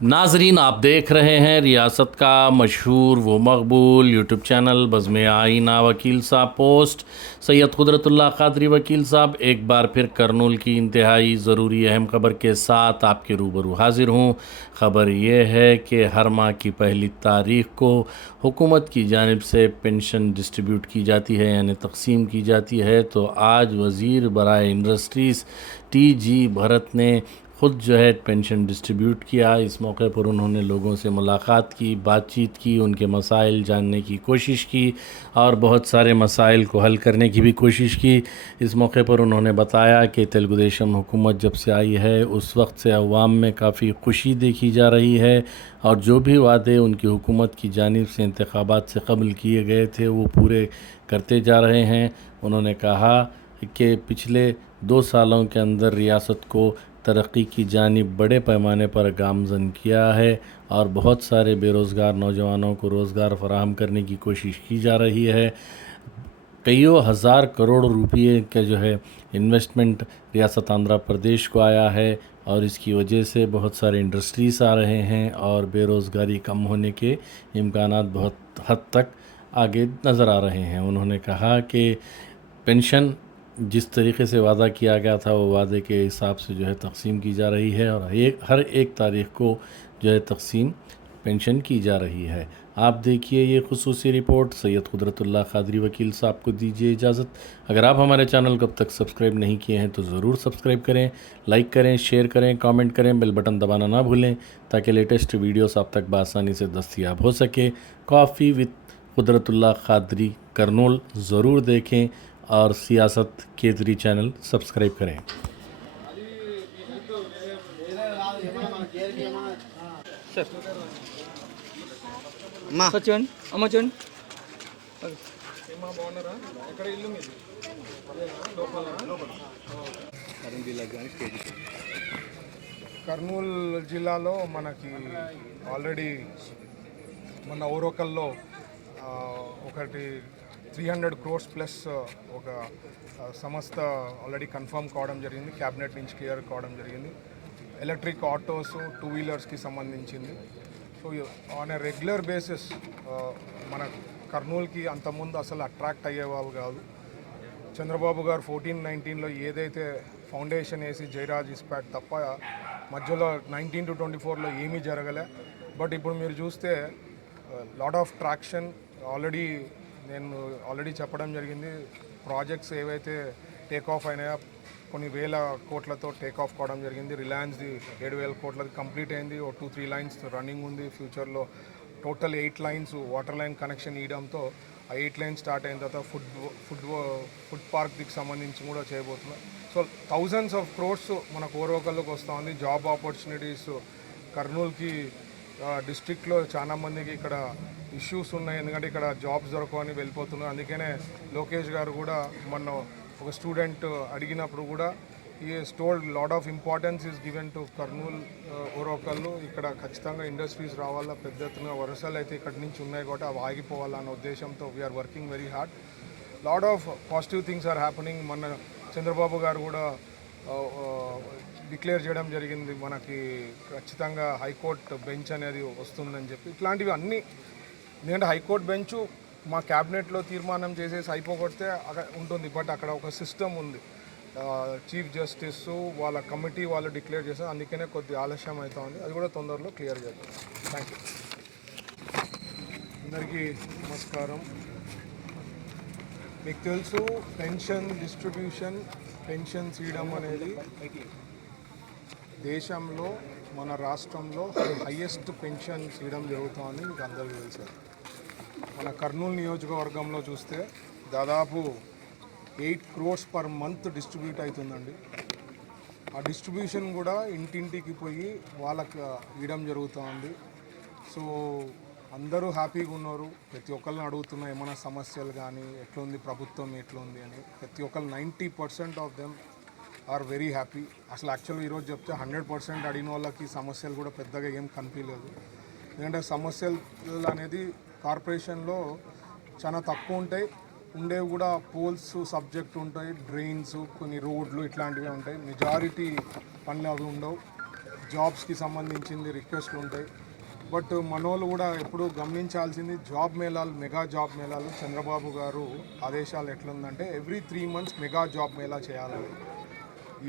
नाजरीन, आप देख रहे हैं रियासत का मशहूर व मकबूल यूट्यूब चैनल बज़्म आईना। वकील साहब पोस्ट सैयद कुदरतुल्लाह क़ादरी वकील साहब एक बार फिर करनूल की इंतहाई ज़रूरी अहम ख़बर के साथ आपके रूबरू हाजिर हूँ। ख़बर ये है कि हर माह की पहली तारीख़ को हुकूमत की जानिब से पेंशन डिस्ट्रीब्यूट की जाती है, यानी तकसीम की जाती है। तो आज वज़ीर बराए इंडस्ट्रीज़ TG भरत ने ख़ुद जो है पेंशन डिस्ट्रीब्यूट किया। इस मौके पर उन्होंने लोगों से मुलाकात की, बातचीत की, उनके मसाइल जानने की कोशिश की और बहुत सारे मसाइल को हल करने की भी कोशिश की। इस मौके पर उन्होंने बताया कि तेलुगु देशम हुकूमत जब से आई है उस वक्त से अवाम में काफ़ी खुशी देखी जा रही है और जो भी वादे उनकी हुकूमत की जानिब से इंतखाबात से कबल किए गए थे वो पूरे करते जा रहे हैं। उन्होंने कहा कि पिछले 2 सालों के अंदर रियासत को तरक्की की जानिब बड़े पैमाने पर गामज़न किया है और बहुत सारे बेरोज़गार नौजवानों को रोज़गार फराहम करने की कोशिश की जा रही है। कईयों हज़ार करोड़ रुपये का जो है इन्वेस्टमेंट रियासत आंध्र प्रदेश को आया है और इसकी वजह से बहुत सारे इंडस्ट्रीज़ आ रहे हैं और बेरोज़गारी कम होने के इम्कानात बहुत हद तक आगे नज़र आ रहे हैं। उन्होंने कहा कि पेंशन जिस तरीके से वादा किया गया था वो वादे के हिसाब से जो है तकसीम की जा रही है और हर एक तारीख़ को जो है तकसीम पेंशन की जा रही है। आप देखिए ये खुसूसी रिपोर्ट। सैयद कुदरतुल्लाह क़ादरी वकील साहब को दीजिए इजाज़त। अगर आप हमारे चैनल को अब तक सब्सक्राइब नहीं किए हैं तो ज़रूर सब्सक्राइब करें, लाइक करें, शेयर करें, कमेंट करें, बेल बटन दबाना ना भूलें ताकि लेटेस्ट वीडियोस आप तक बआसानी से दस्तयाब हो सके। कॉफ़ी विद कुदरतुल्लाह क़ादरी करनूल ज़रूर देखें और सियासत केतरी चैनल सब्सक्राइब करें। కర్నూలు జిల్లాలో మనకి ఆల్రెడీ మన ఓరోకల్లో ఒకటి 300 crores ప్లస్ ఒక సంస్థ ఆల్రెడీ కన్ఫర్మ్ కావడం జరిగింది, క్యాబినెట్ నుంచి క్లియర్ కావడం జరిగింది. ఎలక్ట్రిక్ ఆటోస్, 2 వీలర్స్కి సంబంధించింది. So on a regular basis మన కర్నూలుకి అంతకుముందు అసలు అట్రాక్ట్ అయ్యేవాళ్ళు కాదు. చంద్రబాబు గారు 14-19లో ఏదైతే ఫౌండేషన్ వేసి జయరాజ్ ఇస్పాట్ తప్ప మధ్యలో 19 to 24లో ఏమీ జరగలే. బట్ ఇప్పుడు మీరు చూస్తే లాట్ ఆఫ్ ట్రాక్షన్ నేను ఆల్రెడీ చెప్పడం జరిగింది. ప్రాజెక్ట్స్ ఏవైతే టేక్ ఆఫ్ అయినాయో కొన్ని వేల కోట్లతో టేక్ ఆఫ్ కావడం జరిగింది. రిలయన్స్ది 7,000 కోట్లది కంప్లీట్ అయింది. ఓ 2-3 లైన్స్ రన్నింగ్ ఉంది. ఫ్యూచర్లో total 8 lines water line connection ఇవ్వడంతో ఆ 8 లైన్స్ స్టార్ట్ అయిన తర్వాత ఫుడ్ పార్క్కి సంబంధించి కూడా చేయబోతున్నాం. సో థౌజండ్స్ ఆఫ్ క్రోర్స్ మన కోరవకల్లోకి వస్తూ ఉంది. జాబ్ ఆపర్చునిటీస్ కర్నూలుకి డిస్ట్రిక్ట్లో చాలామందికి ఇక్కడ ఇష్యూస్ ఉన్నాయి, ఎందుకంటే ఇక్కడ జాబ్స్ దొరకవని వెళ్ళిపోతున్నారు. అందుకనే లోకేష్ గారు కూడా మొన్న ఒక స్టూడెంట్ అడిగినప్పుడు కూడా ఈ టోల్డ్ lot of importance is given to Kurnool Orvakal. ఇక్కడ ఖచ్చితంగా ఇండస్ట్రీస్ రావాలా, పెద్ద ఎత్తున వరుసలు అయితే ఇక్కడి నుంచి ఉన్నాయి కాబట్టి అవి ఆగిపోవాలన్న ఉద్దేశంతో we are working very hard. Lot of positive things are happening. మన చంద్రబాబు గారు కూడా డిక్లేర్ చేయడం జరిగింది, మనకి ఖచ్చితంగా హైకోర్టు బెంచ్ అనేది వస్తుందని చెప్పి. ఇట్లాంటివి అన్నీ, ఎందుకంటే హైకోర్టు బెంచ్ మా క్యాబినెట్లో తీర్మానం చేసేసి అయిపోగొడితే అక్కడ ఉంటుంది, బట్ అక్కడ ఒక సిస్టమ్ ఉంది. చీఫ్ జస్టిస్ వాళ్ళ కమిటీ వాళ్ళు డిక్లేర్ చేస్తారు, అందుకనే కొద్ది ఆలస్యం అవుతా ఉంది. అది కూడా తొందరలో క్లియర్ చేద్దాం. Thank you. అందరికీ నమస్కారం. మీకు తెలుసు పెన్షన్ డిస్ట్రిబ్యూషన్, పెన్షన్స్ ఇవ్వడం అనేది దేశంలో మన రాష్ట్రంలో హైయెస్ట్ పెన్షన్స్ ఇవ్వడం జరుగుతుందని మీకు అందరికీ తెలుసు. మన కర్నూలు నియోజకవర్గంలో చూస్తే దాదాపు 8 crores పర్ మంత్ డిస్ట్రిబ్యూట్ అవుతుందండి. ఆ డిస్ట్రిబ్యూషన్ కూడా ఇంటింటికి పోయి వాళ్ళకి ఇవ్వడం జరుగుతుంది. సో అందరూ హ్యాపీగా ఉన్నారు. ప్రతి ఒక్కరిని అడుగుతున్నా ఏమైనా సమస్యలు కానీ ఎట్లుంది ప్రభుత్వం ఎట్లుంది అని. ప్రతి ఒక్కరు 90% of them are very happy. అసలు యాక్చువల్గా ఈరోజు చెప్తే 100% అడిగిన వాళ్ళకి సమస్యలు కూడా పెద్దగా ఏం కనిపించలేదు. ఎందుకంటే సమస్యలు అనేది కార్పొరేషన్లో చాలా తక్కువ ఉంటాయి, ఉండేవి కూడా పోల్స్ సబ్జెక్ట్ ఉంటాయి, డ్రైన్స్, కొన్ని రోడ్లు ఇట్లాంటివి ఉంటాయి. మెజారిటీ పనులు అవి ఉండవు. జాబ్స్కి సంబంధించింది రిక్వెస్ట్లు ఉంటాయి. బట్ మనోళ్ళు కూడా ఎప్పుడు గమనించాల్సింది జాబ్ మేళాలు, మెగా జాబ్ మేళాలు చంద్రబాబు గారు ఆదేశాలు ఎట్లుందంటే every 3 months mega job Mela చేయాలని.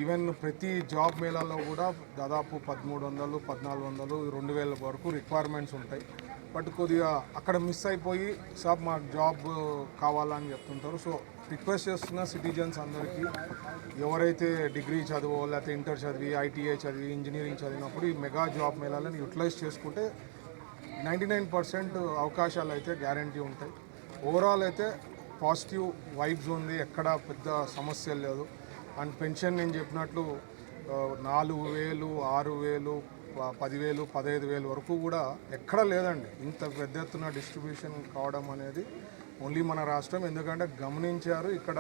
ఈవెన్ ప్రతి జాబ్ మేళాలో కూడా దాదాపు 1300, 1400, 2000 వరకు రిక్వైర్మెంట్స్ ఉంటాయి. బట్ కొద్దిగా అక్కడ మిస్ అయిపోయి సాబ్ మాకు జాబ్ కావాలని చెప్తుంటారు. సో రిక్వెస్ట్ చేస్తున్న సిటిజన్స్ అందరికీ ఎవరైతే డిగ్రీ చదువో లేకపోతే ఇంటర్ చదివి, ఐటీఐ చదివి, ఇంజనీరింగ్ చదివినప్పుడు ఈ మెగా జాబ్ మేళాలను యూటిలైజ్ చేసుకుంటే 99% అవకాశాలు అయితే గ్యారంటీ ఉంటాయి. ఓవరాల్ అయితే పాజిటివ్ వైబ్స్ ఉంది, ఎక్కడ పెద్ద సమస్యలు లేదు. అండ్ పెన్షన్ నేను చెప్పినట్లు 4000, 6000, 10,000, 15,000 వరకు కూడా ఎక్కడ లేదండి. ఇంత పెద్ద ఎత్తున డిస్ట్రిబ్యూషన్ కావడం అనేది ఓన్లీ మన రాష్ట్రం. ఎందుకంటే గమనించారు ఇక్కడ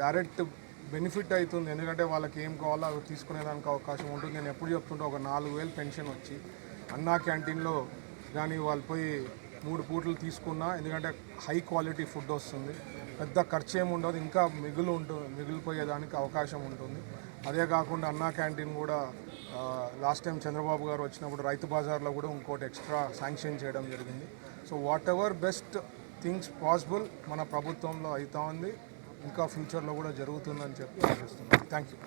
డైరెక్ట్ బెనిఫిట్ అవుతుంది. ఎందుకంటే వాళ్ళకి ఏం కావాలో అవి తీసుకునేదానికి అవకాశం ఉంటుంది. నేను ఎప్పుడు చెప్తుంటే ఒక 4,000 పెన్షన్ వచ్చి అన్నా క్యాంటీన్లో కానీ వాళ్ళు పోయి 3 పూటలు తీసుకున్నా, ఎందుకంటే హై క్వాలిటీ ఫుడ్ వస్తుంది, పెద్ద ఖర్చు ఏమి ఉండదు, ఇంకా మిగిలిపోయేదానికి అవకాశం ఉంటుంది. అదే కాకుండా అన్నా క్యాంటీన్ కూడా లాస్ట్ టైం చంద్రబాబు గారు వచ్చినప్పుడు రైతు బజార్లో కూడా ఇంకోటి ఎక్స్ట్రా శాంక్షన్ చేయడం జరిగింది. So what ever best things possible మన ప్రభుత్వంలో అవుతా ఉంది, ఇంకా ఫ్యూచర్లో కూడా జరుగుతుందని చెప్పి ఆశిస్తున్నాను. Thank you.